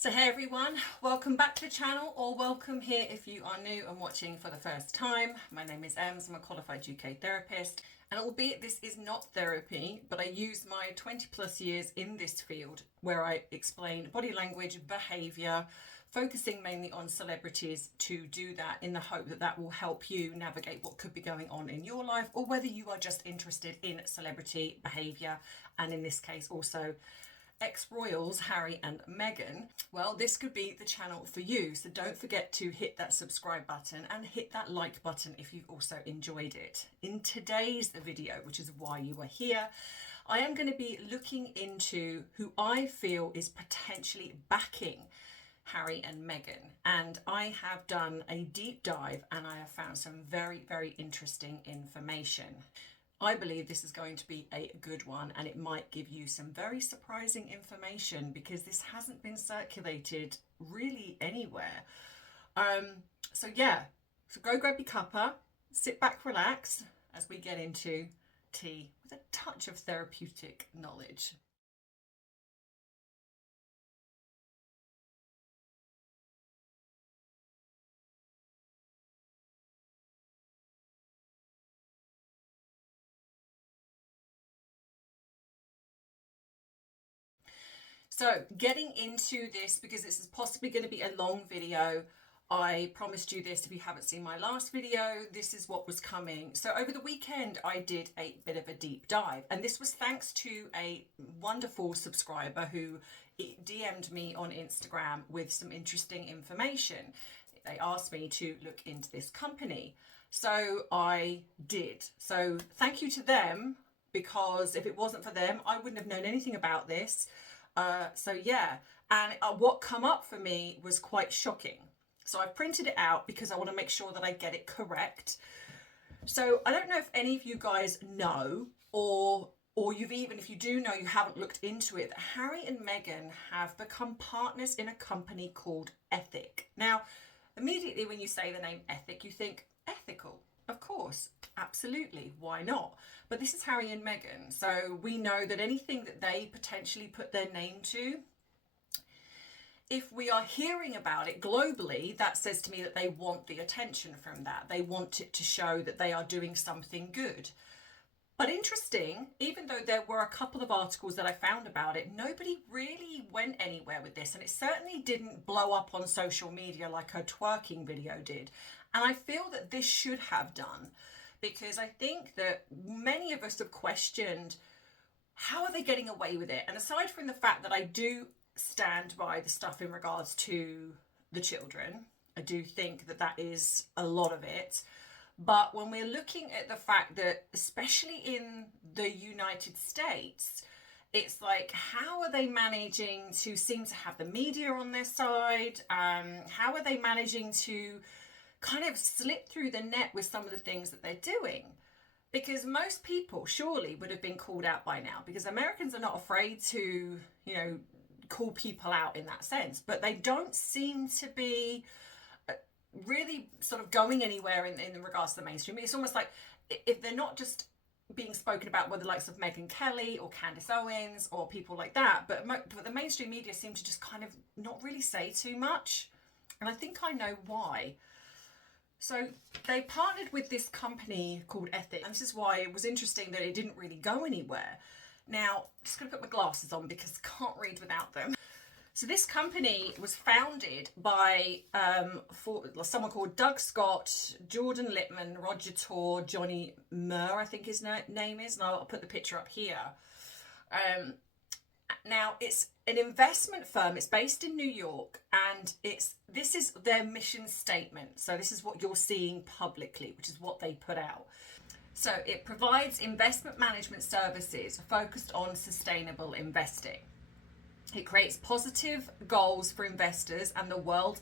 So hey everyone, welcome back to the channel, or welcome here if you are new and watching for the first time. My name is Ems, I'm a qualified UK therapist, and albeit this is not therapy, but I use my 20 plus years in this field where I explain body language, behaviour, focusing mainly on celebrities, to do that in the hope that that will help you navigate what could be going on in your life, or whether you are just interested in celebrity behaviour, and in this case also ex-royals Harry and Meghan. Well, this could be the channel for you, so don't forget to hit that subscribe button and hit that like button if you've also enjoyed it. In today's video, which is why you are here, I am going to be looking into who I feel is potentially backing Harry and Meghan, and I have done a deep dive and I have found some very interesting information. I believe this is going to be a good one, and it might give you some very surprising information because this hasn't been circulated really anywhere. So go grab your cuppa, sit back, relax as we get into tea with a touch of therapeutic knowledge. So getting into this, because this is possibly going to be a long video, I promised you this if you haven't seen my last video, this is what was coming. So over the weekend I did a bit of a deep dive, and this was thanks to a wonderful subscriber who DM'd me on Instagram with some interesting information. They asked me to look into this company, so I did. So thank you to them, because if it wasn't for them I wouldn't have known anything about this. And what come up for me was quite shocking. So I've printed it out because I want to make sure that I get it correct. So I don't know if any of you guys know, or you've, even if you do know, you haven't looked into it, that Harry and Meghan have become partners in a company called Ethic. Now, immediately when you say the name Ethic, you think ethical. Of course, absolutely, why not? But this is Harry and Meghan, so we know that anything that they potentially put their name to, if we are hearing about it globally, that says to me that they want the attention from that. They want it to show that they are doing something good. But interesting, even though there were a couple of articles that I found about it, nobody really went anywhere with this, and it certainly didn't blow up on social media like her twerking video did. And I feel that this should have done, because I think that many of us have questioned, how are they getting away with it? And aside from the fact that I do stand by the stuff in regards to the children, I do think that that is a lot of it. But when we're looking at the fact that, especially in the United States, it's like, how are they managing to seem to have the media on their side? How are they managing to kind of slip through the net with some of the things that they're doing? Because most people surely would have been called out by now, because Americans are not afraid to, call people out in that sense. But they don't seem to be really sort of going anywhere in regards to the mainstream. It's almost like if they're not just being spoken about with the likes of Meghan Kelly or Candace Owens or people like that, but the mainstream media seem to just kind of not really say too much. And I think I know why. So they partnered with this company called Ethic, and this is why it was interesting that it didn't really go anywhere. Now, I'm just going to put my glasses on because I can't read without them. So this company was founded by someone called Doug Scott, Jordan Littman, Roger Torr, Johnny Murr, I think his name is, and I'll put the picture up here. Now, it's an investment firm. It's based in New York, and this is their mission statement. So this is what you're seeing publicly, which is what they put out. So it provides investment management services focused on sustainable investing. It creates positive goals for investors and the world.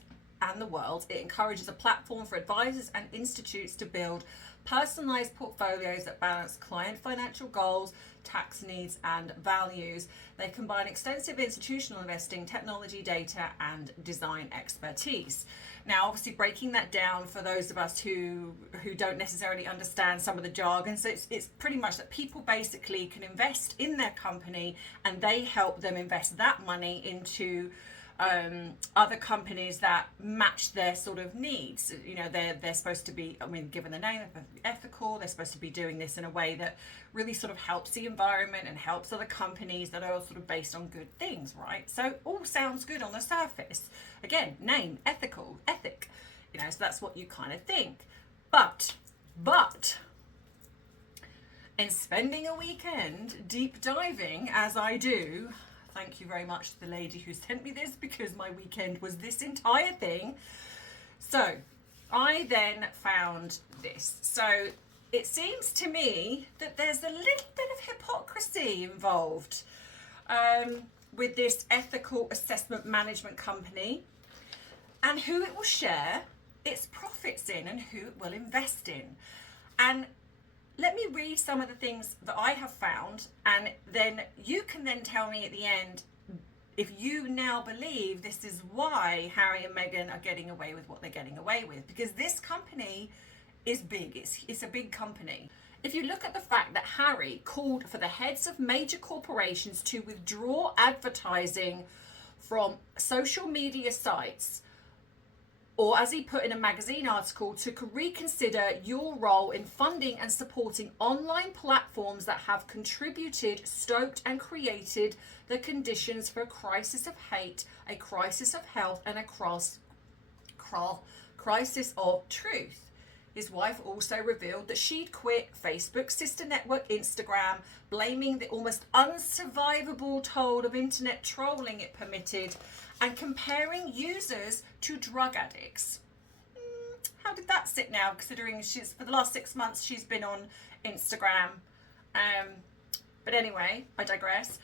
It encourages a platform for advisors and institutes to build personalized portfolios that balance client financial goals, tax needs, and values. They combine extensive institutional investing, technology, data, and design expertise. Now, obviously, breaking that down for those of us who don't necessarily understand some of the jargon, so it's pretty much that people basically can invest in their company, and they help them invest that money into other companies that match their sort of needs. You know, they're supposed to be, I mean, given the name, ethical, they're supposed to be doing this in a way that really sort of helps the environment and helps other companies that are sort of based on good things, right? So all sounds good on the surface. Again, name, ethical, ethic, you know, so that's what you kind of think. But in spending a weekend deep diving, as I do, thank you very much to the lady who sent me this, because my weekend was this entire thing. So I then found this. So it seems to me that there's a little bit of hypocrisy involved with this ethical assessment management company, and who it will share its profits in and who it will invest in. And let me read some of the things that I have found, and then you can then tell me at the end if you now believe this is why Harry and Meghan are getting away with what they're getting away with, because this company is big. It's a big company. If you look at the fact that Harry called for the heads of major corporations to withdraw advertising from social media sites, or as he put in a magazine article, to reconsider your role in funding and supporting online platforms that have contributed, stoked and created the conditions for a crisis of hate, a crisis of health and a crisis of truth. His wife also revealed that she'd quit Facebook's sister network Instagram, blaming the almost unsurvivable toll of internet trolling it permitted, and comparing users to drug addicts. How did that sit now, considering she's, for the last 6 months, she's been on Instagram? But anyway, I digress.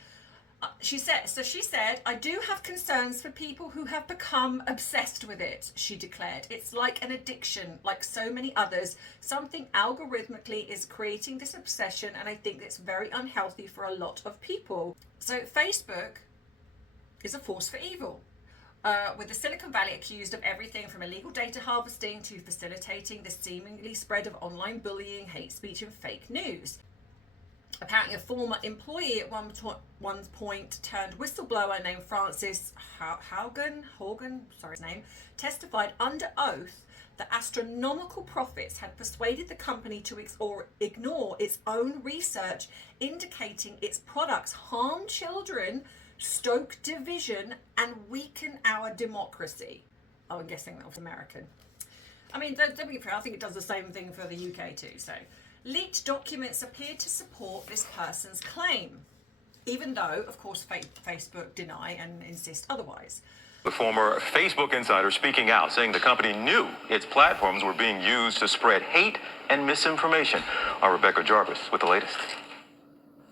She said, I do have concerns for people who have become obsessed with it, she declared. It's like an addiction, like so many others. Something algorithmically is creating this obsession, and I think it's very unhealthy for a lot of people. So Facebook is a force for evil, with the Silicon Valley accused of everything from illegal data harvesting to facilitating the seemingly spread of online bullying, hate speech and fake news. Apparently a former employee at one point turned whistleblower named Francis Haugen, testified under oath that astronomical profits had persuaded the company to ignore its own research indicating its products harm children, stoke division and weaken our democracy. Oh, I'm guessing that was American. I mean, don't be fair, I think it does the same thing for the UK too. So leaked documents appear to support this person's claim, even though, of course, Facebook deny and insist otherwise. The former Facebook insider speaking out, saying the company knew its platforms were being used to spread hate and misinformation. Our Rebecca Jarvis with the latest.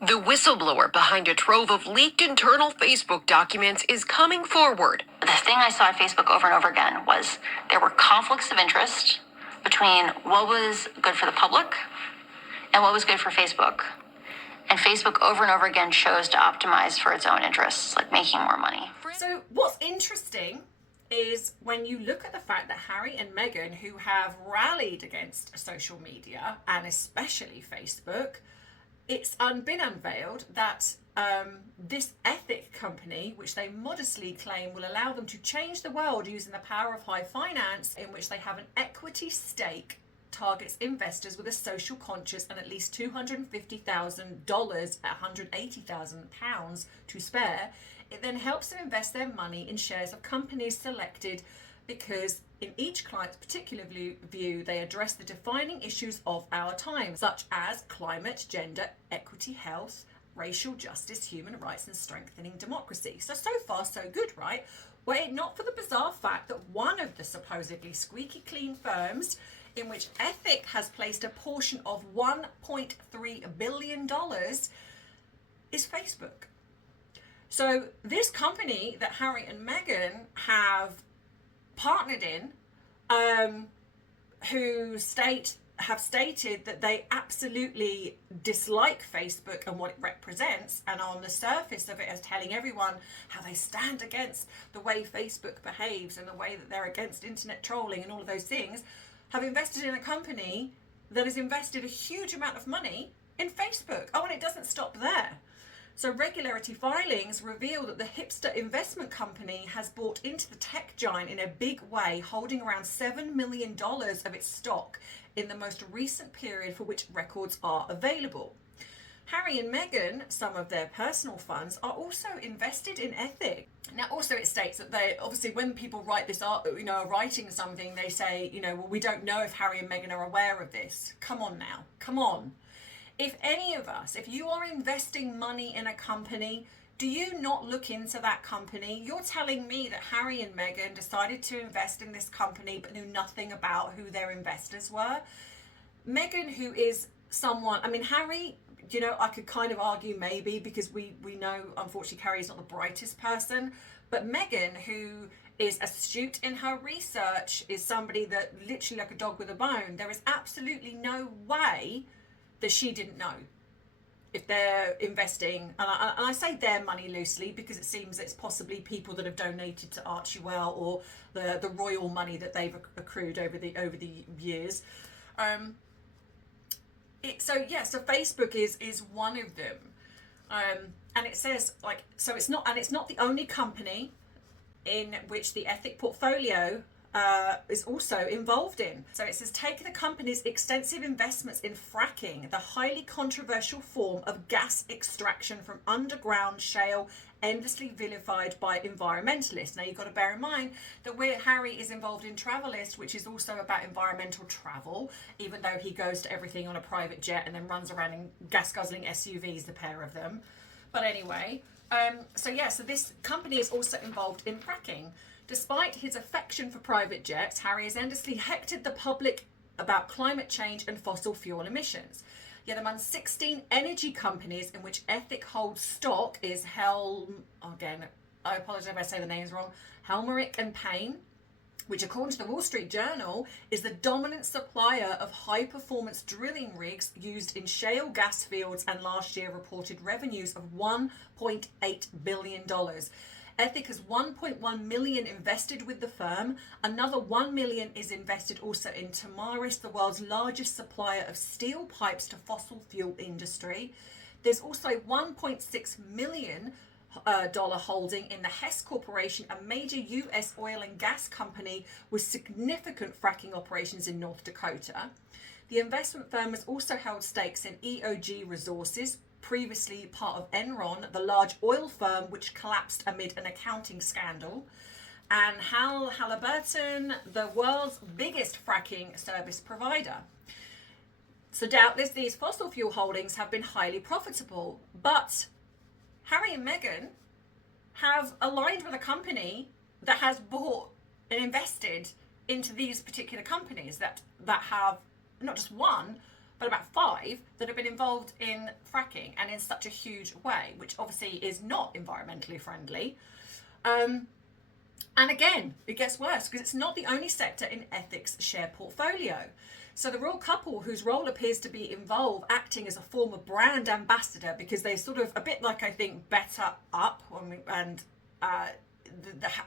The whistleblower behind a trove of leaked internal Facebook documents is coming forward. The thing I saw at Facebook over and over again was there were conflicts of interest between what was good for the public and what was good for Facebook. And Facebook over and over again chose to optimize for its own interests, like making more money. So what's interesting is when you look at the fact that Harry and Meghan, who have rallied against social media and especially Facebook, it's been unveiled that this ethic company, which they modestly claim will allow them to change the world using the power of high finance, in which they have an equity stake, targets investors with a social conscience and at least $250,000 at £180,000 to spare. It then helps them invest their money in shares of companies selected because in each client's particular view, they address the defining issues of our time, such as climate, gender, equity, health, racial justice, human rights, and strengthening democracy. So far, so good, right? Were it not for the bizarre fact that one of the supposedly squeaky clean firms in which Ethic has placed a portion of $1.3 billion is Facebook. So this company that Harry and Meghan have partnered in, who have stated that they absolutely dislike Facebook and what it represents, and on the surface of it as telling everyone how they stand against the way Facebook behaves and the way that they're against internet trolling and all of those things, have invested in a company that has invested a huge amount of money in Facebook. Oh, and it doesn't stop there. So regularity filings reveal that the hipster investment company has bought into the tech giant in a big way, holding around $7 million of its stock in the most recent period for which records are available. Harry and Meghan, some of their personal funds, are also invested in ethics. Now, also it states that they, obviously when people write this art, are writing something, they say, well, we don't know if Harry and Meghan are aware of this. Come on now, come on. If any of us, if you are investing money in a company, do you not look into that company? You're telling me that Harry and Meghan decided to invest in this company but knew nothing about who their investors were. Meghan, who is someone, Harry, I could kind of argue maybe because we know, unfortunately, Harry is not the brightest person, but Meghan, who is astute in her research, is somebody that literally like a dog with a bone. There is absolutely no way that she didn't know if they're investing, and I say their money loosely because it seems it's possibly people that have donated to Archewell or the royal money that they've accrued over the years. So Facebook is one of them, and it says it's not the only company in which the ethic portfolio is also involved in. So it says, take the company's extensive investments in fracking, the highly controversial form of gas extraction from underground shale, endlessly vilified by environmentalists. Now you've got to bear in mind that Harry is involved in Travelist, which is also about environmental travel, even though he goes to everything on a private jet and then runs around in gas-guzzling SUVs, the pair of them. But anyway, so this company is also involved in fracking. Despite his affection for private jets, Harry has endlessly hectored the public about climate change and fossil fuel emissions. Yet among 16 energy companies in which Ethic holds stock is again, I apologise if I say the names wrong, Helmerich and Payne, which according to the Wall Street Journal is the dominant supplier of high-performance drilling rigs used in shale gas fields, and last year reported revenues of $1.8 billion. Ethic has 1.1 million invested with the firm. Another 1 million is invested also in Tamaris, the world's largest supplier of steel pipes to fossil fuel industry. There's also $1.6 million dollar holding in the Hess Corporation, a major US oil and gas company with significant fracking operations in North Dakota. The investment firm has also held stakes in EOG Resources, previously part of Enron, the large oil firm which collapsed amid an accounting scandal, and Halliburton, the world's biggest fracking service provider. So doubtless these fossil fuel holdings have been highly profitable, but Harry and Meghan have aligned with a company that has bought and invested into these particular companies that have not just one, but about 5 that have been involved in fracking and in such a huge way, which obviously is not environmentally friendly. And again, it gets worse because it's not the only sector in Ethic's share portfolio. So the royal couple, whose role appears to be involved acting as a former brand ambassador, because they sort of, a bit like I think Better Up,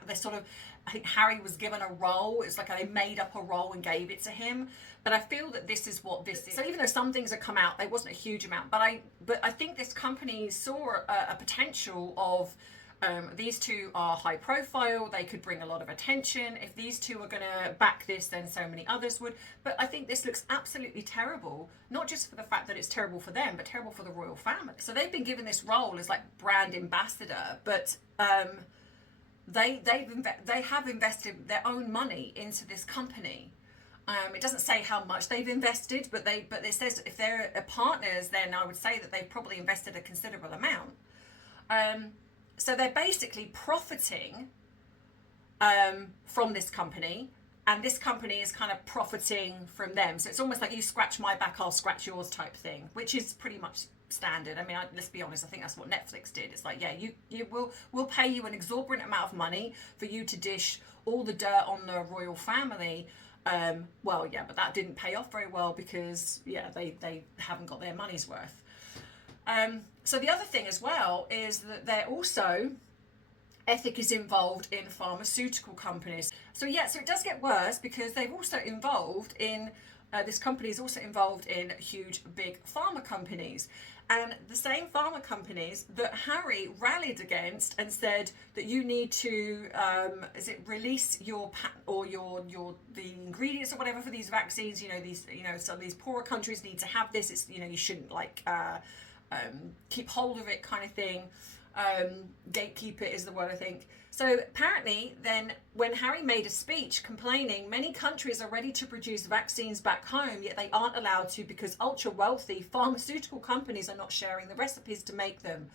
they sort of, I think Harry was given a role. It's like they made up a role and gave it to him. But I feel that this is what this is. So even though some things have come out, there wasn't a huge amount. But I think this company saw a potential of these two are high profile. They could bring a lot of attention. If these two are going to back this, then so many others would. But I think this looks absolutely terrible, not just for the fact that it's terrible for them, but terrible for the royal family. So they've been given this role as like brand ambassador, but they have invested their own money into this company. It doesn't say how much they've invested, but it says if they're partners, then I would say that they've probably invested a considerable amount. So they're basically profiting from this company, and this company is kind of profiting from them. So it's almost like you scratch my back, I'll scratch yours type thing, which is pretty much standard. I mean, let's be honest, I think that's what Netflix did. It's like, yeah, we'll pay you an exorbitant amount of money for you to dish all the dirt on the royal family. Well, yeah, but that didn't pay off very well because, yeah, they haven't got their money's worth. So the other thing as well is that they're also, Ethic is involved in pharmaceutical companies. So yeah, so it does get worse because they've also involved in, this company is also involved in huge big pharma companies. And the same pharma companies that Harry rallied against and said that you need to, release your patent or the ingredients or whatever for these vaccines. Some of these poorer countries need to have this. It's, you shouldn't keep hold of it, kind of thing. Gatekeep it is the word, I think. So apparently then when Harry made a speech complaining many countries are ready to produce vaccines back home, yet they aren't allowed to because ultra wealthy pharmaceutical companies are not sharing the recipes to make them.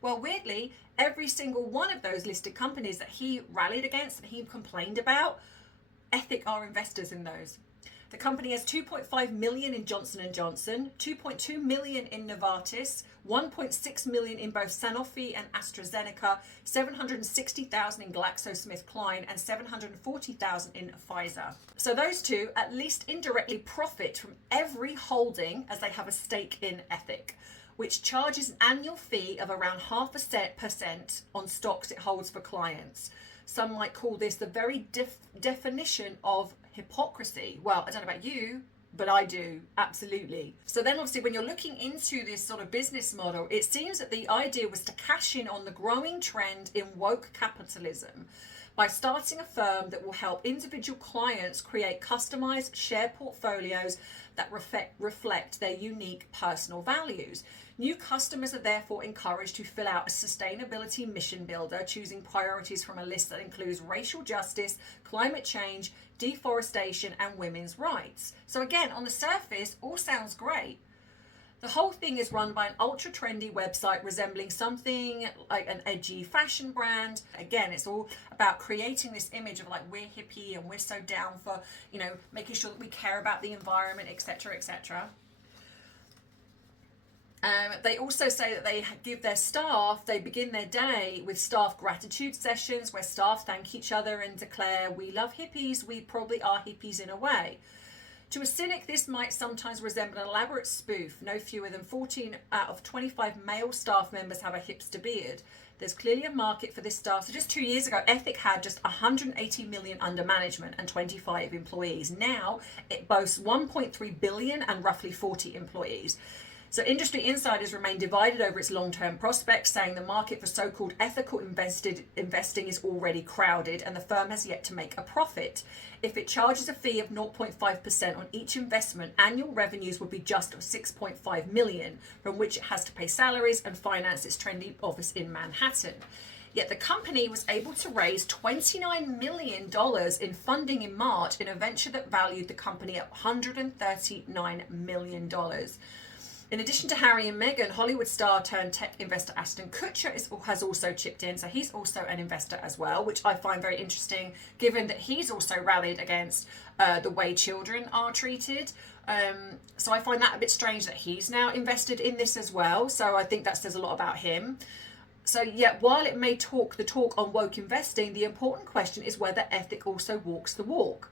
Well, weirdly, every single one of those listed companies that he rallied against and he complained about, Ethic are investors in those. The company has 2.5 million in Johnson & Johnson, 2.2 million in Novartis, 1.6 million in both Sanofi and AstraZeneca, 760,000 in GlaxoSmithKline, and 740,000 in Pfizer. So those two at least indirectly profit from every holding as they have a stake in Ethic, which charges an annual fee of around 0.5% on stocks it holds for clients. Some might call this the very definition of hypocrisy. Well, I don't know about you, but I do, absolutely. So then obviously when you're looking into this sort of business model, it seems that the idea was to cash in on the growing trend in woke capitalism by starting a firm that will help individual clients create customized share portfolios that reflect their unique personal values. New customers are therefore encouraged to fill out a sustainability mission builder, choosing priorities from a list that includes racial justice, climate change, deforestation, and women's rights. So again, on the surface, all sounds great. The whole thing is run by an ultra trendy website resembling something like an edgy fashion brand. Again, it's all about creating this image of like we're hippie and we're so down for, making sure that we care about the environment, etc., etc. They also say that they give their staff, they begin their day with staff gratitude sessions where staff thank each other and declare, we love hippies, we probably are hippies in a way. To a cynic, this might sometimes resemble an elaborate spoof. No fewer than 14 out of 25 male staff members have a hipster beard. There's clearly a market for this staff. So just 2 years ago, Ethic had just 180 million under management and 25 employees. Now it boasts 1.3 billion and roughly 40 employees. So industry insiders remain divided over its long-term prospects, saying the market for so-called ethical investing is already crowded and the firm has yet to make a profit. If it charges a fee of 0.5% on each investment, annual revenues would be just 6.5 million, from which it has to pay salaries and finance its trendy office in Manhattan. Yet the company was able to raise $29 million in funding in March in a venture that valued the company at $139 million. In addition to Harry and Meghan, Hollywood star turned tech investor Ashton Kutcher has also chipped in. So he's also an investor as well, which I find very interesting, given that he's also rallied against the way children are treated. So I find that a bit strange that he's now invested in this as well. So I think that says a lot about him. So yet, while it may talk the talk on woke investing, the important question is whether Ethic also walks the walk.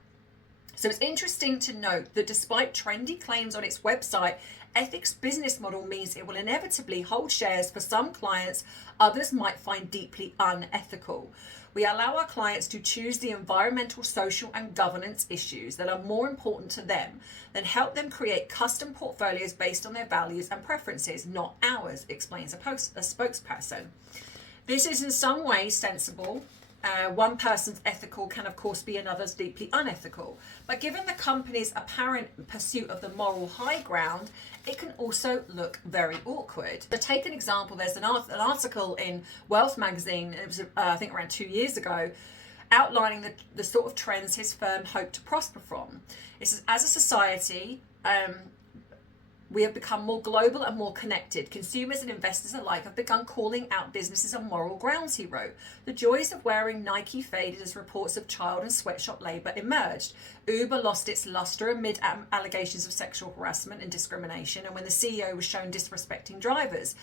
So it's interesting to note that despite trendy claims on its website, Ethic's business model means it will inevitably hold shares for some clients others might find deeply unethical. We allow our clients to choose the environmental, social, and governance issues that are more important to them, then help them create custom portfolios based on their values and preferences, not ours, explains a spokesperson. This is in some ways sensible. One person's ethical can, of course, be another's deeply unethical. But given the company's apparent pursuit of the moral high ground, it can also look very awkward. To take an example, there's an article in Wealth magazine, it was I think around 2 years ago, outlining the sort of trends his firm hoped to prosper from. It says, as a society, we have become more global and more connected. Consumers and investors alike have begun calling out businesses on moral grounds, he wrote. The joys of wearing Nike faded as reports of child and sweatshop labour emerged. Uber lost its lustre amid allegations of sexual harassment and discrimination, and when the CEO was shown disrespecting drivers.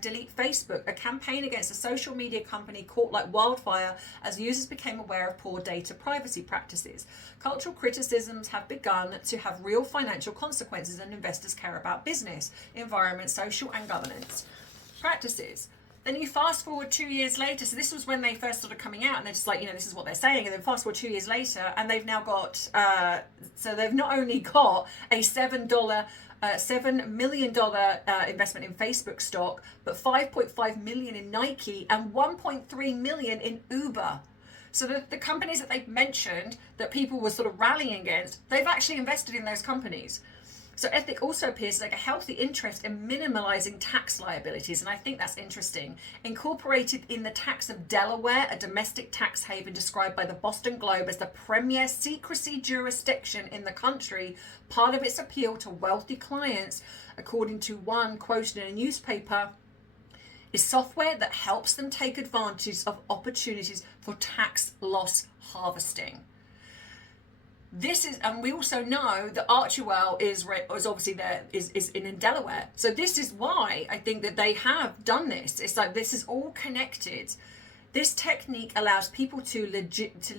#delete Facebook, a campaign against a social media company caught like wildfire as users became aware of poor data privacy practices. Cultural criticisms have begun to have real financial consequences, and investors care about business, environment, social and governance practices. Then you fast forward 2 years later. So this was when they first started coming out, and they're just like, this is what they're saying. And then fast forward 2 years later, and they've now got, so they've not only got a $7 million investment in Facebook stock, but 5.5 million in Nike and 1.3 million in Uber. So the companies that they've mentioned that people were sort of rallying against, they've actually invested in those companies. So Ethic also appears like a healthy interest in minimalizing tax liabilities, and I think that's interesting. Incorporated in the tax of Delaware, a domestic tax haven described by the Boston Globe as the premier secrecy jurisdiction in the country, part of its appeal to wealthy clients, according to one quoted in a newspaper, is software that helps them take advantage of opportunities for tax loss harvesting. This is, and we also know that Archewell is obviously there, is in Delaware. So this is why I think that they have done this. It's like this is all connected. This technique allows people to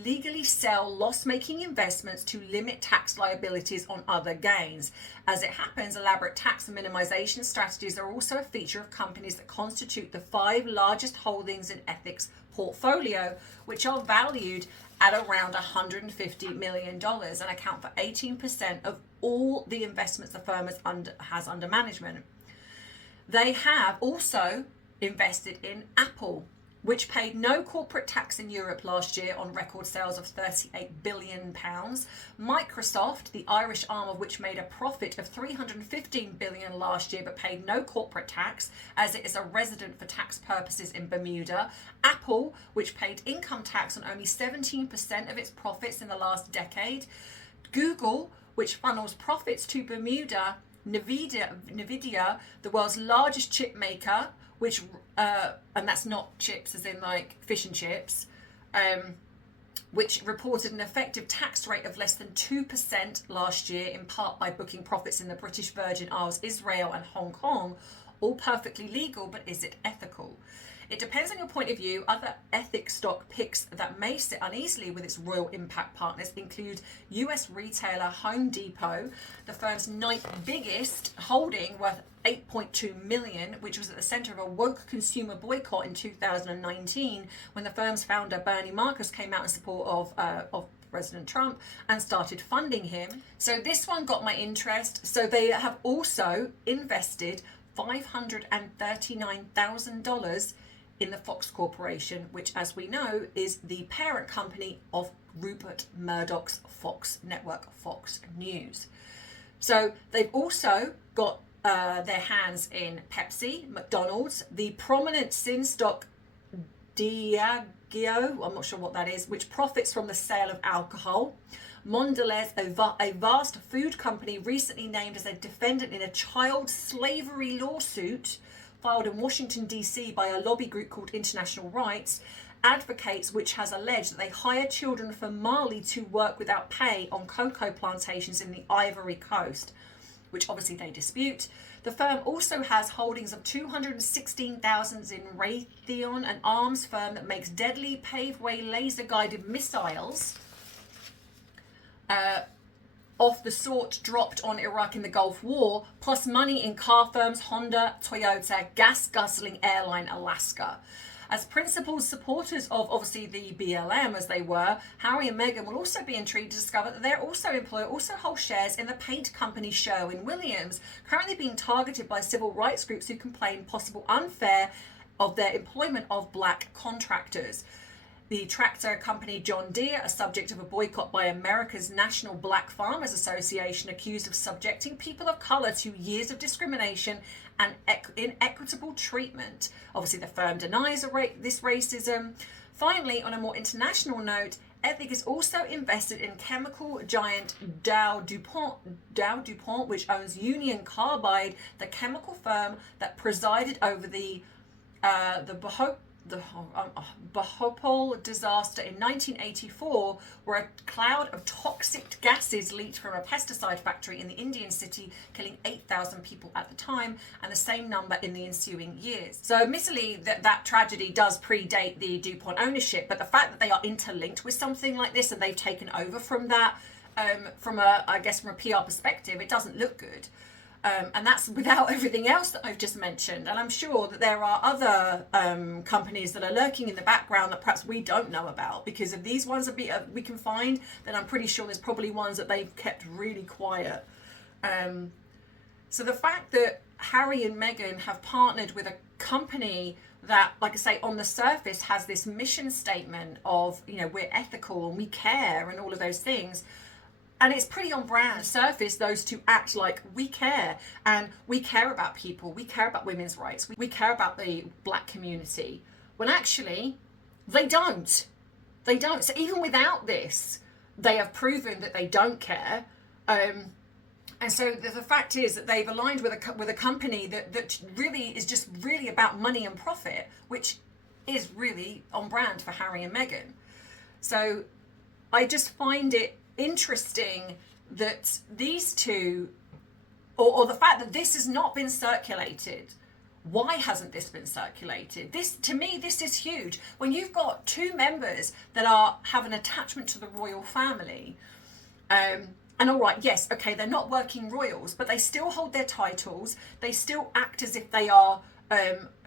legally sell loss-making investments to limit tax liabilities on other gains. As it happens, elaborate tax and minimization strategies are also a feature of companies that constitute the 5 largest holdings in Ethic's portfolio, which are valued at around $150 million and account for 18% of all the investments the firm has under management. They have also invested in Apple, which paid no corporate tax in Europe last year on record sales of £38 billion. Microsoft, the Irish arm of which made a profit of $315 billion last year but paid no corporate tax as it is a resident for tax purposes in Bermuda. Apple, which paid income tax on only 17% of its profits in the last decade. Google, which funnels profits to Bermuda. Nvidia, the world's largest chip maker, which and that's not chips as in like fish and chips, which reported an effective tax rate of less than 2% last year, in part by booking profits in the British Virgin Isles, Israel and Hong Kong. All perfectly legal, but is it ethical? It depends on your point of view. Other ethic stock picks that may sit uneasily with its royal impact partners include US retailer Home Depot, the firm's 9th biggest holding, worth $8.2 million, which was at the center of a woke consumer boycott in 2019 when the firm's founder Bernie Marcus came out in support of President Trump and started funding him. So this one got my interest. So they have also invested $539,000 in the Fox Corporation, which, as we know, is the parent company of Rupert Murdoch's Fox network, Fox News. So they've also got their hands in Pepsi, McDonald's, the prominent sin stock Diageo, I'm not sure what that is, which profits from the sale of alcohol. Mondelez, a vast food company recently named as a defendant in a child slavery lawsuit filed in Washington, D.C. by a lobby group called International Rights, advocates which has alleged that they hire children from Mali to work without pay on cocoa plantations in the Ivory Coast, which obviously they dispute. The firm also has holdings of 216,000 in Raytheon, an arms firm that makes deadly paveway laser-guided missiles of the sort dropped on Iraq in the Gulf War, plus money in car firms Honda, Toyota, gas-guzzling airline Alaska. As principal supporters of, obviously, the BLM, as they were, Harry and Meghan will also be intrigued to discover that their employer also hold shares in the paint company Sherwin-Williams, currently being targeted by civil rights groups who complain possible unfair of their employment of black contractors. The tractor company John Deere, a subject of a boycott by America's National Black Farmers Association, accused of subjecting people of color to years of discrimination and inequitable treatment. Obviously, the firm denies this racism. Finally, on a more international note, Ethic is also invested in chemical giant Dow DuPont, which owns Union Carbide, the chemical firm that presided over the Bhopal disaster in 1984, where a cloud of toxic gases leaked from a pesticide factory in the Indian city, killing 8,000 people at the time, and the same number in the ensuing years. So admittedly, that tragedy does predate the DuPont ownership, but the fact that they are interlinked with something like this and they've taken over from that, from a PR perspective, it doesn't look good. And that's without everything else that I've just mentioned. And I'm sure that there are other companies that are lurking in the background that perhaps we don't know about, because if these ones we can find, then I'm pretty sure there's probably ones that they've kept really quiet. So the fact that Harry and Meghan have partnered with a company that, like I say, on the surface has this mission statement of, we're ethical and we care and all of those things. And it's pretty on brand. On the surface, those two act like we care, and we care about people, we care about women's rights, we care about the black community, when actually they don't. They don't. So even without this, they have proven that they don't care. And so the fact is that they've aligned with a company that really is just really about money and profit, which is really on brand for Harry and Meghan. So I just find it interesting that these two, or the fact that this has not been circulated. Why hasn't this been circulated? This, to me, this is huge. When you've got two members that have an attachment to the royal family, and all right, yes, okay, they're not working royals, but they still hold their titles. They still act as if they are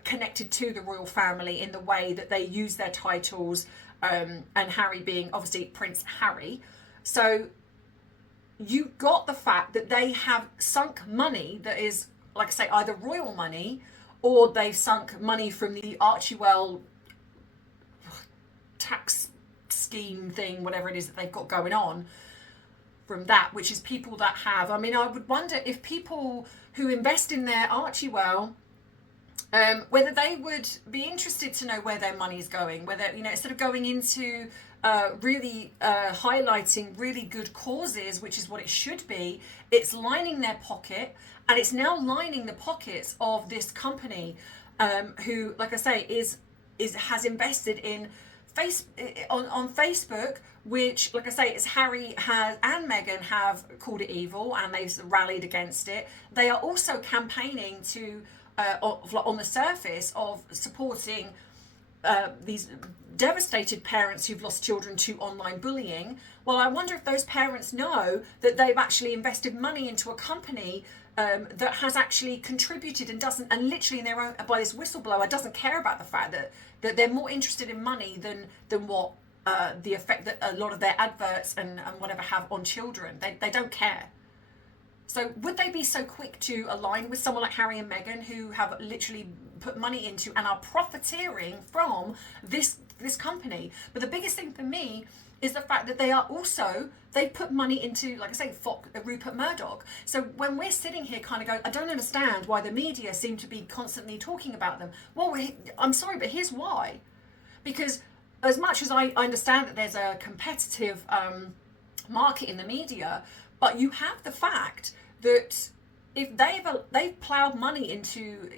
connected to the royal family in the way that they use their titles, and Harry being obviously Prince Harry. So you got the fact that they have sunk money that is, like I say, either royal money, or they've sunk money from the Archewell tax scheme thing, whatever it is that they've got going on from that, which is people that have, I mean, I would wonder if people who invest in their Archewell, whether they would be interested to know where their money is going, whether, instead of going into really highlighting really good causes, which is what it should be, it's lining their pocket, and it's now lining the pockets of this company who, like I say, has invested in on Facebook, which, like I say, it's Harry and Meghan have called it evil, and they've rallied against it. They are also campaigning to on the surface of supporting these devastated parents who've lost children to online bullying. Well, I wonder if those parents know that they've actually invested money into a company that has actually contributed and doesn't, and literally in their own, by this whistleblower, doesn't care about the fact that they're more interested in money than what the effect that a lot of their adverts and whatever have on children. They don't care. So would they be so quick to align with someone like Harry and Meghan, who have literally put money into and are profiteering from this company? But the biggest thing for me is the fact that they've put money into, like I say, Rupert Murdoch. So when we're sitting here kind of going, I don't understand why the media seem to be constantly talking about them. Well, I'm sorry, but here's why. Because as much as I understand that there's a competitive market in the media, but you have the fact that if they've ploughed money into,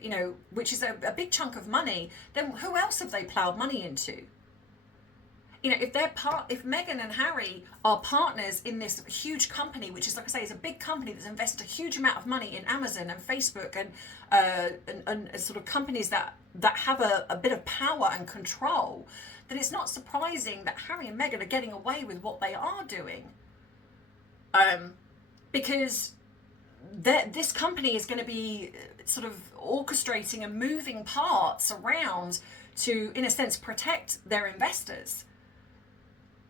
which is a big chunk of money, then who else have they ploughed money into? If Meghan and Harry are partners in this huge company, which is, like I say, is a big company that's invested a huge amount of money in Amazon and Facebook and sort of companies that have a bit of power and control, then it's not surprising that Harry and Meghan are getting away with what they are doing. Because this company is going to be sort of orchestrating and moving parts around to, in a sense, protect their investors.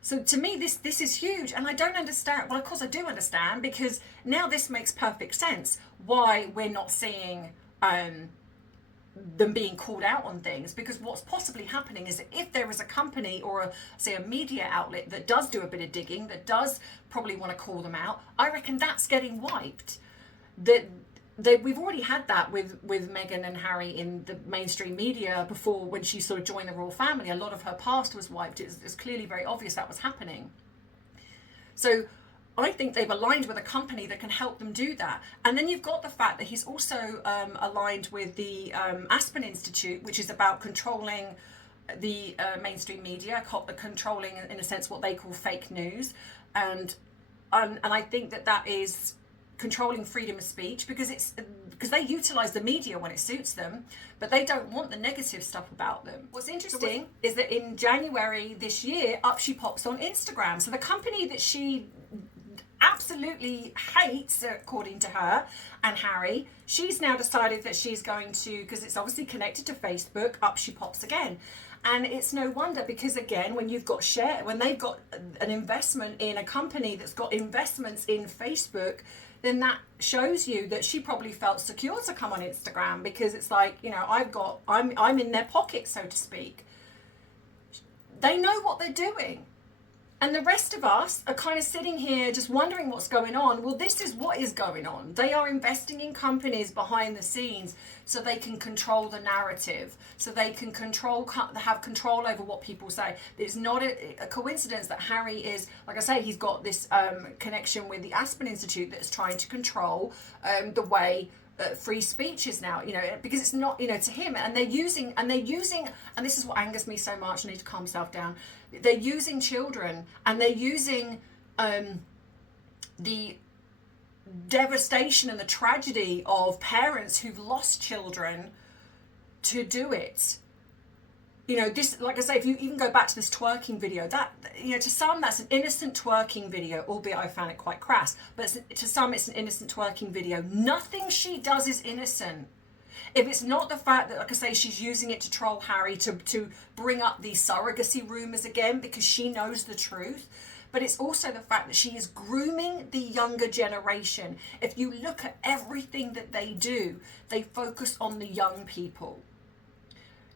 So to me, this is huge, and I don't understand. Well, of course I do understand, because now this makes perfect sense why we're not seeing them being called out on things, because what's possibly happening is that if there is a company or a media outlet that does do a bit of digging, that does probably want to call them out, I reckon that's getting wiped. We've already had that with Meghan and Harry in the mainstream media before, when she sort of joined the royal family. A lot of her past was wiped. It's clearly very obvious that was happening. So I think they've aligned with a company that can help them do that. And then you've got the fact that he's also aligned with the Aspen Institute, which is about controlling the mainstream media, controlling, in a sense, what they call fake news. And I think that is controlling freedom of speech, because they utilize the media when it suits them, but they don't want the negative stuff about them. What's interesting is that in January this year, up she pops on Instagram. So the company that she absolutely hates, according to her and Harry, she's now decided that she's going to, because it's obviously connected to Facebook, up she pops again. And it's no wonder, because again, when you've got when they've got an investment in a company that's got investments in Facebook, then that shows you that she probably felt secure to come on Instagram, because it's like, you know, I'm in their pocket, so to speak. They know what they're doing. And the rest of us are kind of sitting here just wondering what's going on. Well, this is what is going on. They are investing in companies behind the scenes so they can control the narrative, so they can have control over what people say. It's not a coincidence that Harry is, like I say, he's got this connection with the Aspen Institute that's trying to control the way free speech is now, you know, because it's not, you know, to him, and they're using, and this is what angers me so much. I need to calm myself down. They're using children, and they're using the devastation and the tragedy of parents who've lost children to do it. You know, this, like I say, if you even go back to this twerking video, that, you know, to some that's an innocent twerking video, albeit I found it quite crass, but to some it's an innocent twerking video. Nothing she does is innocent. If it's not the fact that, like I say, she's using it to troll Harry, to bring up these surrogacy rumours again, because she knows the truth, but it's also the fact that she is grooming the younger generation. If you look at everything that they do, they focus on the young people.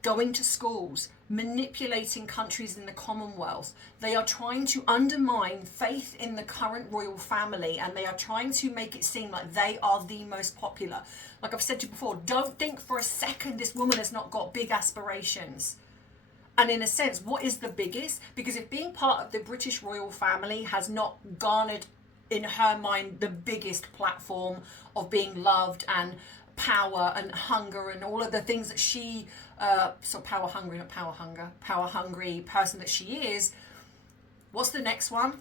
Going to schools, manipulating countries in the Commonwealth. They are trying to undermine faith in the current royal family, and they are trying to make it seem like they are the most popular. Like I've said to you before, don't think for a second this woman has not got big aspirations. And in a sense, what is the biggest? Because if being part of the British royal family has not garnered, in her mind, the biggest platform of being loved and power and hunger and all of the things that she, power hungry person that she is, what's the next one?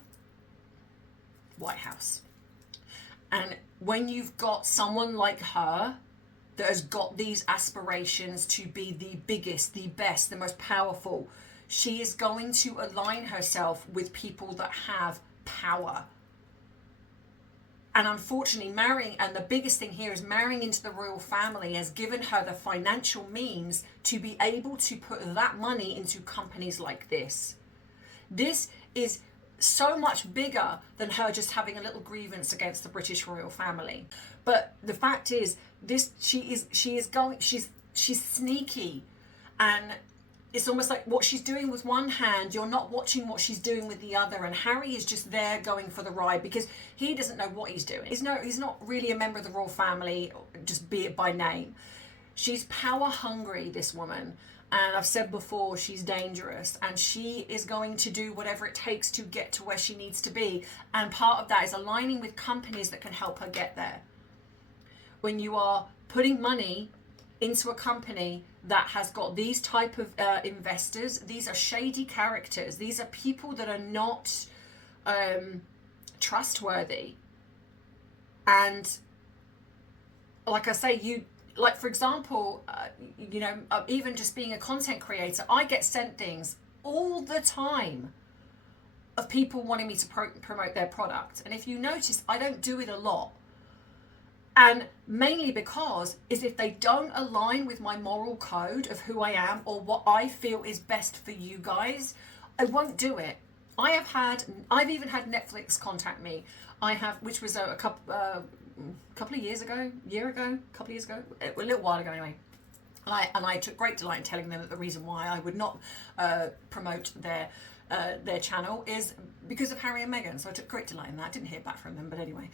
White House. And when you've got someone like her that has got these aspirations to be the biggest, the best, the most powerful, she is going to align herself with people that have power. And unfortunately, and the biggest thing here is marrying into the royal family has given her the financial means to be able to put that money into companies like this. This is so much bigger than her just having a little grievance against the British royal family. But the fact is, she's sneaky, and it's almost like what she's doing with one hand, you're not watching what she's doing with the other. And Harry is just there going for the ride because he doesn't know what he's doing. He's not really a member of the royal family, just be it by name. She's power hungry, this woman. And I've said before, she's dangerous, and she is going to do whatever it takes to get to where she needs to be. And part of that is aligning with companies that can help her get there. When you are putting money into a company that has got these type of investors, these are shady characters. These are people that are not trustworthy. And like I say, like for example, even just being a content creator, I get sent things all the time of people wanting me to promote their product. And if you notice, I don't do it a lot. And mainly because if they don't align with my moral code of who I am or what I feel is best for you guys, I won't do it. I've even had Netflix contact me. Which was a couple of years ago, a little while ago anyway. And I took great delight in telling them that the reason why I would not promote their channel is because of Harry and Meghan. So I took great delight in that. I didn't hear back from them, but anyway.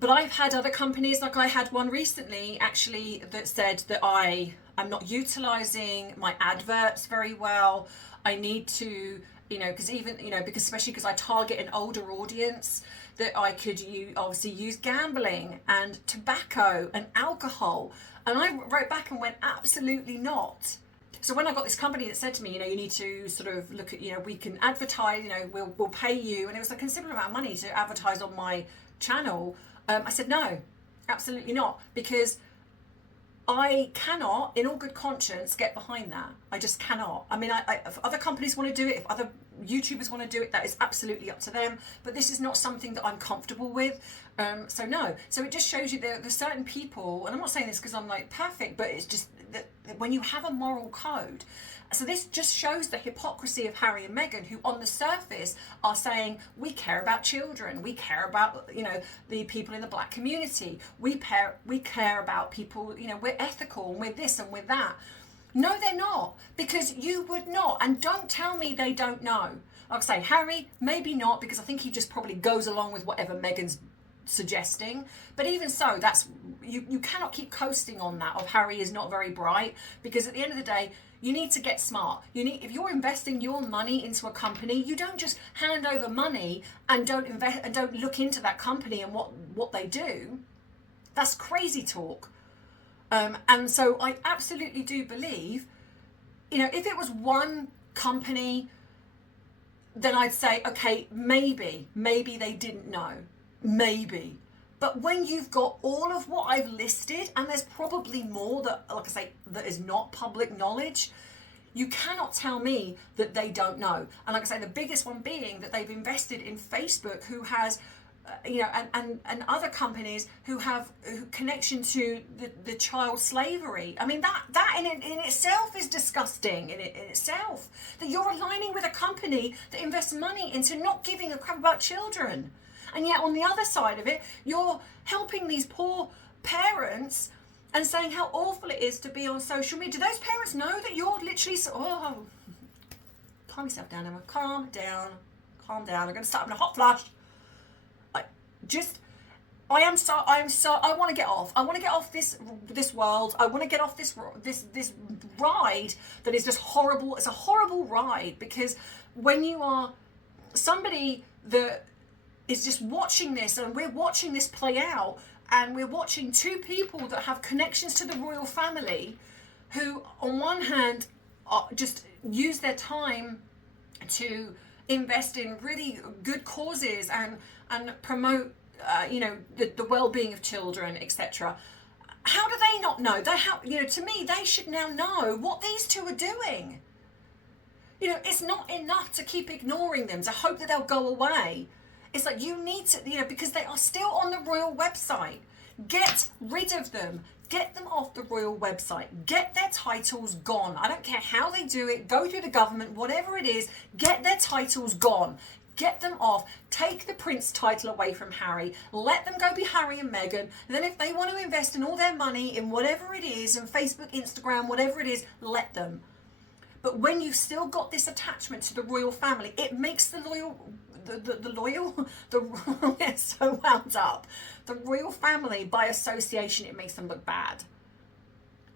But I've had other companies, like I had one recently actually that said that I am not utilizing my adverts very well. I need to, because especially because I target an older audience, that I could obviously use gambling and tobacco and alcohol. And I wrote back and went, absolutely not. So when I got this company that said to me, you need to sort of look at, we can advertise, we'll pay you. And it was a considerable amount of money to advertise on my channel. I said, no, absolutely not. Because I cannot, in all good conscience, get behind that. I just cannot. I mean, if other companies want to do it, if other YouTubers want to do it, that is absolutely up to them. But this is not something that I'm comfortable with. So no. So it just shows you there's certain people, and I'm not saying this because I'm like perfect, but it's just that when you have a moral code. So this just shows the hypocrisy of Harry and Meghan, who on the surface are saying, we care about children, we care about, you know, the people in the black community, we care about people, you know, we're ethical and we're this and we're that. No, they're not, because you would not. And don't tell me they don't know. Like I say, Harry, maybe not, because I think he just probably goes along with whatever Meghan's suggesting. But even so, that's you cannot keep coasting on that of Harry is not very bright, because at the end of the day, you need to get smart. If you're investing your money into a company, you don't just hand over money and don't invest and don't look into that company and what they do. That's crazy talk. And so I absolutely do believe, you know, if it was one company, then I'd say, okay, maybe they didn't know, maybe. But when you've got all of what I've listed, and there's probably more that, like I say, that is not public knowledge, you cannot tell me that they don't know. And like I say, the biggest one being that they've invested in Facebook, who has, you know, and other companies who have connection to the child slavery. I mean, that in itself is disgusting in itself. That you're aligning with a company that invests money into not giving a crap about children. And yet on the other side of it, you're helping these poor parents and saying how awful it is to be on social media. Do those parents know that you're literally calm yourself down, Emma. Calm down. I'm going to start in a hot flush. I want to get off. I want to get off this world. I want to get off this ride that is just horrible. It's a horrible ride, because when you are somebody that is just watching this, and we're watching this play out, and we're watching two people that have connections to the royal family, who on one hand just use their time to invest in really good causes and promote you know, the well-being of children, etc. How do they not know? You know, to me, they should now know what these two are doing. You know, it's not enough to keep ignoring them, to hope that they'll go away. It's like, you need to, you know, because they are still on the royal website. Get rid of them. Get them off the royal website. Get their titles gone. I don't care how they do it. Go through the government, whatever it is. Get their titles gone. Get them off. Take the prince title away from Harry. Let them go be Harry and Meghan. And then if they want to invest in all their money in whatever it is, in Facebook, Instagram, whatever it is, let them. But when you've still got this attachment to the royal family, it makes the it's so wound up. The royal family, by association, it makes them look bad.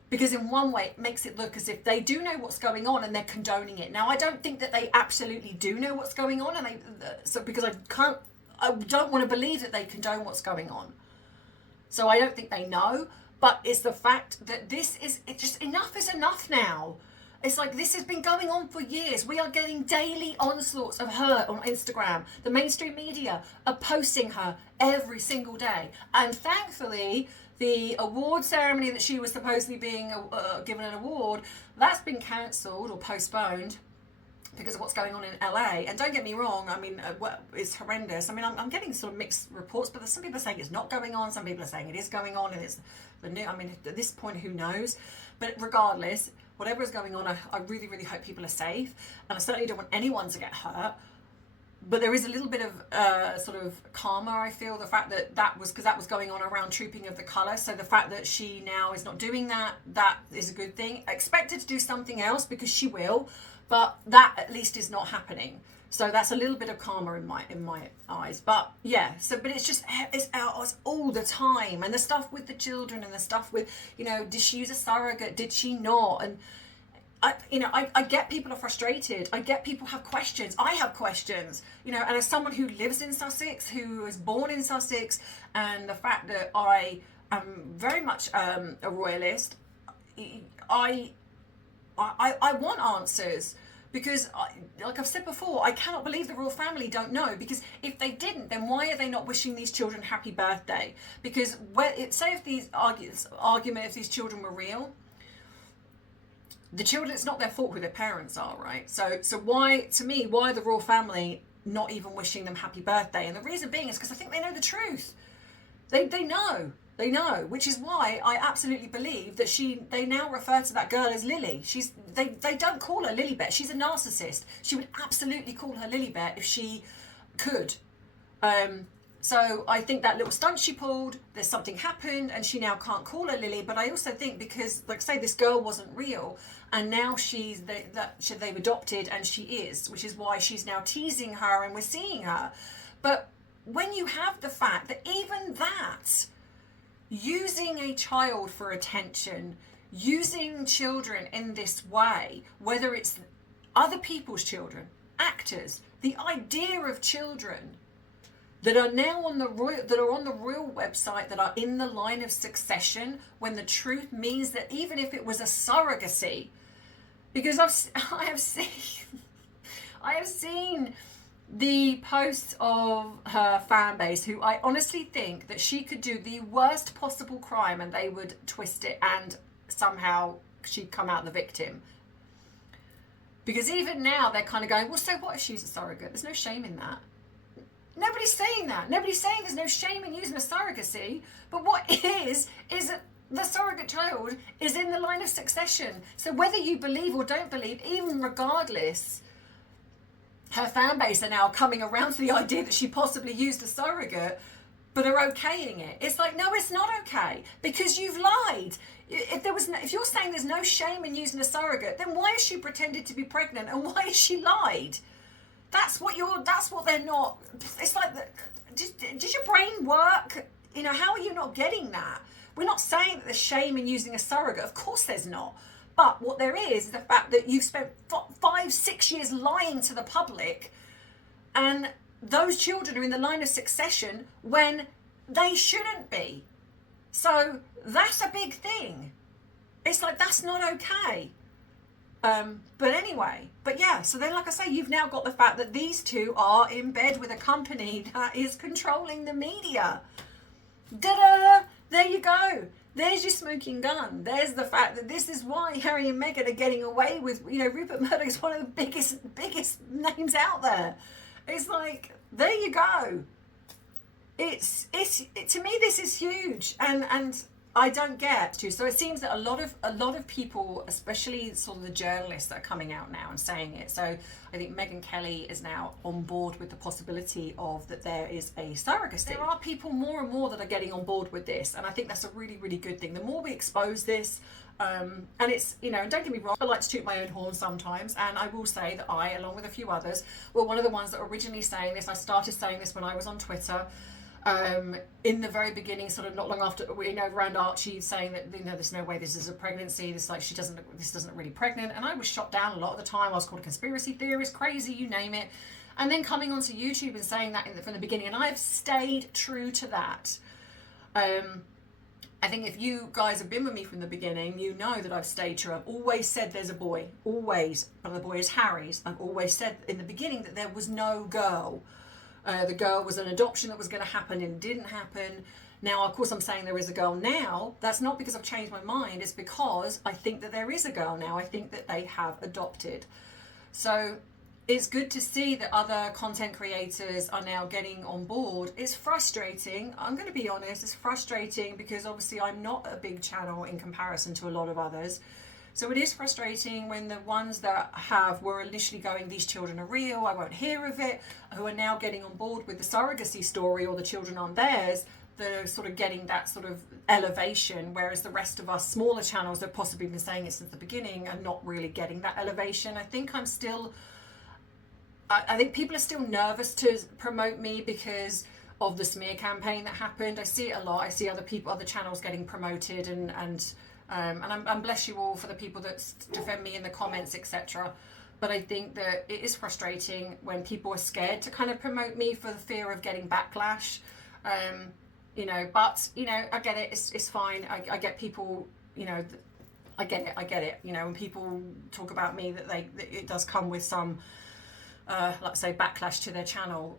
Because in one way, it makes it look as if they do know what's going on and they're condoning it. Now, I don't think that they absolutely do know what's going on, and because I don't want to believe that they condone what's going on. So I don't think they know, but it's the fact that it's just enough is enough now. It's like, this has been going on for years. We are getting daily onslaughts of her on Instagram. The mainstream media are posting her every single day. And thankfully, the award ceremony that she was supposedly being given an award, that's been cancelled or postponed because of what's going on in LA. And don't get me wrong, I mean, it's horrendous. I mean, I'm getting sort of mixed reports, but some people are saying it's not going on. Some people are saying it is going on, and it's the new. I mean, at this point, who knows? But regardless, whatever is going on, I really, really hope people are safe. And I certainly don't want anyone to get hurt. But there is a little bit of sort of karma, I feel, the fact that was going on around Trooping of the Colour. So the fact that she now is not doing that is a good thing. I expect her to do something else, because she will, but that at least is not happening. So that's a little bit of karma in my eyes. But yeah, but it's all the time. And the stuff with the children, and the stuff with, you know, did she use a surrogate? Did she not? And I get people are frustrated. I get people have questions. I have questions, you know, and as someone who lives in Sussex, who was born in Sussex, and the fact that I am very much a royalist, I want answers, because like I've said before, I cannot believe the royal family don't know, because if they didn't, then why are they not wishing these children happy birthday? Because say if these argument, if these children were real, the children, it's not their fault who their parents are, right? So why, to me, why the royal family not even wishing them happy birthday? And the reason being is because I think they know the truth. They know, which is why I absolutely believe that they now refer to that girl as Lily. They don't call her Lilibet. She's a narcissist. She would absolutely call her Lilibet if she could. So I think that little stunt she pulled, there's something happened and she now can't call her Lily. But I also think because, like I say, this girl wasn't real and now they've adopted and she is, which is why she's now teasing her and we're seeing her. But when you have the fact that even that, using a child for attention, using children in this way, whether it's other people's children, actors, the idea of children that are now on the royal website, that are in the line of succession, when the truth means that even if it was a surrogacy, because I have seen the posts of her fan base, who I honestly think that she could do the worst possible crime and they would twist it and somehow she'd come out the victim. Because even now they're kind of going, well, so what if she's a surrogate? There's no shame in that. Nobody's saying that. Nobody's saying there's no shame in using a surrogacy. But what is that the surrogate child is in the line of succession. So whether you believe or don't believe, even regardless, her fan base are now coming around to the idea that she possibly used a surrogate, but are okaying it. It's like, no, it's not okay, because you've lied. If you're saying there's no shame in using a surrogate, then why has she pretended to be pregnant and why has she lied? That's what they're not. It's like, does your brain work? You know, how are you not getting that? We're not saying that there's shame in using a surrogate. Of course there's not. But what there is the fact that you've spent 5-6 years lying to the public, and those children are in the line of succession when they shouldn't be. So that's a big thing. It's like, that's not okay. But anyway, so then, like I say, you've now got the fact that these two are in bed with a company that is controlling the media. Da-da! There you go. There's your smoking gun. There's the fact that this is why Harry and Meghan are getting away with, Rupert Murdoch is one of the biggest names out there. It's like, there you go. It's to me, this is huge. And I don't get to. So it seems that a lot of people, especially sort of the journalists that are coming out now and saying it. So I think Megyn Kelly is now on board with the possibility of that there is a surrogacy. There are people more and more that are getting on board with this, and I think that's a really, really good thing. The more we expose this, and it's, and don't get me wrong, I like to toot my own horn sometimes, and I will say that I, along with a few others, were one of the ones that originally saying this. I started saying this when I was on Twitter. In the very beginning, sort of not long after, around Archie saying that, there's no way this is a pregnancy, this doesn't look really pregnant, and I was shot down a lot of the time. I was called a conspiracy theorist, crazy, you name it, and then coming onto YouTube and saying that from the beginning, and I've stayed true to that. I think if you guys have been with me from the beginning, you know that I've stayed true. I've always said there's a boy, always, but the boy is Harry's. I've always said in the beginning that there was no girl. The girl was an adoption that was going to happen and didn't happen. Now, of course, I'm saying there is a girl now. That's not because I've changed my mind. It's because I think that there is a girl now. I think that they have adopted. So it's good to see that other content creators are now getting on board. It's frustrating. I'm going to be honest. It's frustrating because obviously I'm not a big channel in comparison to a lot of others. So it is frustrating when the ones that were initially going, these children are real, I won't hear of it, who are now getting on board with the surrogacy story or the children aren't theirs, that are sort of getting that sort of elevation, whereas the rest of us smaller channels that have possibly been saying it since the beginning are not really getting that elevation. I think I think people are still nervous to promote me because of the smear campaign that happened. I see it a lot. I see other channels getting promoted and I'm bless you all for the people that defend me in the comments, etc. But I think that it is frustrating when people are scared to kind of promote me for the fear of getting backlash. But I get it. It's fine. I get people. I get it. When people talk about me, that it does come with some, let's say, backlash to their channel.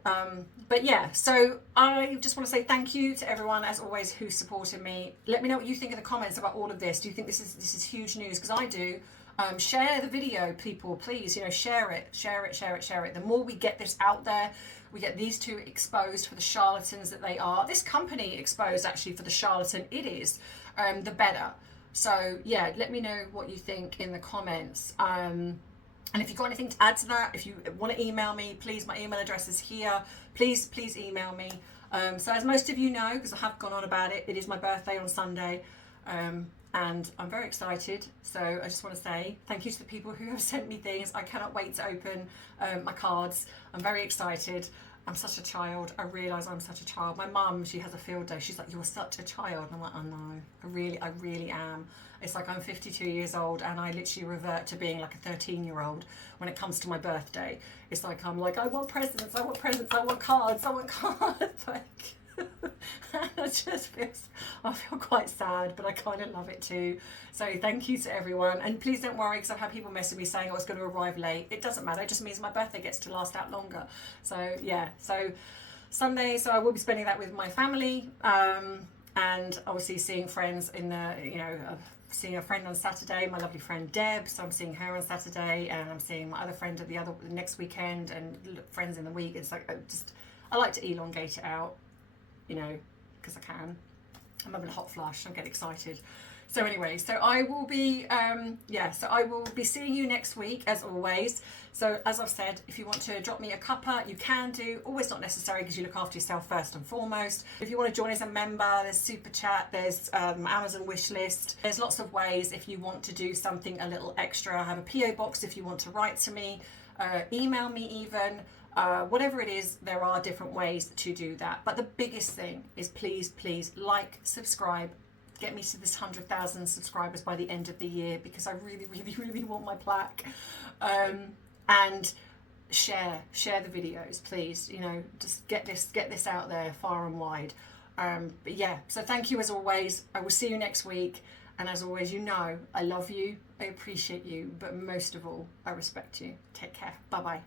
But yeah, so I just want to say thank you to everyone, as always, who supported me. Let me know what you think in the comments about all of this. Do you think this is huge news? Because I do. Share the video, people, please, you know, share it. The more we get this out there, we get these two exposed for the charlatans that they are. This company exposed actually for the charlatan it is, the better. So yeah, let me know what you think in the comments. And if you've got anything to add to that, if you want to email me, please, my email address is here. Please email me. So as most of you know, because I have gone on about it, it is my birthday on Sunday. And I'm very excited. So I just want to say thank you to the people who have sent me things. I cannot wait to open my cards. I'm very excited. I'm such a child. I realise I'm such a child. My mum, she has a field day. She's like, you're such a child. And I'm like, oh no, I really am. It's like I'm 52 years old and I literally revert to being like a 13-year-old when it comes to my birthday. It's like, I'm like, I want presents, I want cards, like, I feel quite sad, but I kind of love it too. So thank you to everyone, and please don't worry, because I've had people message me saying, oh, it's going to arrive late. It doesn't matter, it just means my birthday gets to last out longer. So yeah, so Sunday, so I will be spending that with my family, and obviously seeing friends in the, you know, seeing a friend on Saturday, my lovely friend Deb, so I'm seeing her on Saturday, and I'm seeing my other friend at the next weekend, and friends in the week. It's like, I like to elongate it out, you know, because I can. I'm having a hot flush, I get excited. So anyway, so I will be, so I will be seeing you next week, as always. So as I've said, if you want to drop me a cuppa, you can do. Always not necessary, because you look after yourself first and foremost. If you want to join as a member, there's Super Chat, there's Amazon wish list. There's lots of ways if you want to do something a little extra. I have a PO box if you want to write to me, email me even. Whatever it is, there are different ways to do that. But the biggest thing is please like, subscribe, get me to this 100,000 subscribers by the end of the year, because I really want my plaque. And share the videos, please. You know, just get this out there far and wide. But yeah, so thank you as always. I will see you next week. And as always, you know, I love you, I appreciate you, but most of all, I respect you. Take care. Bye-bye.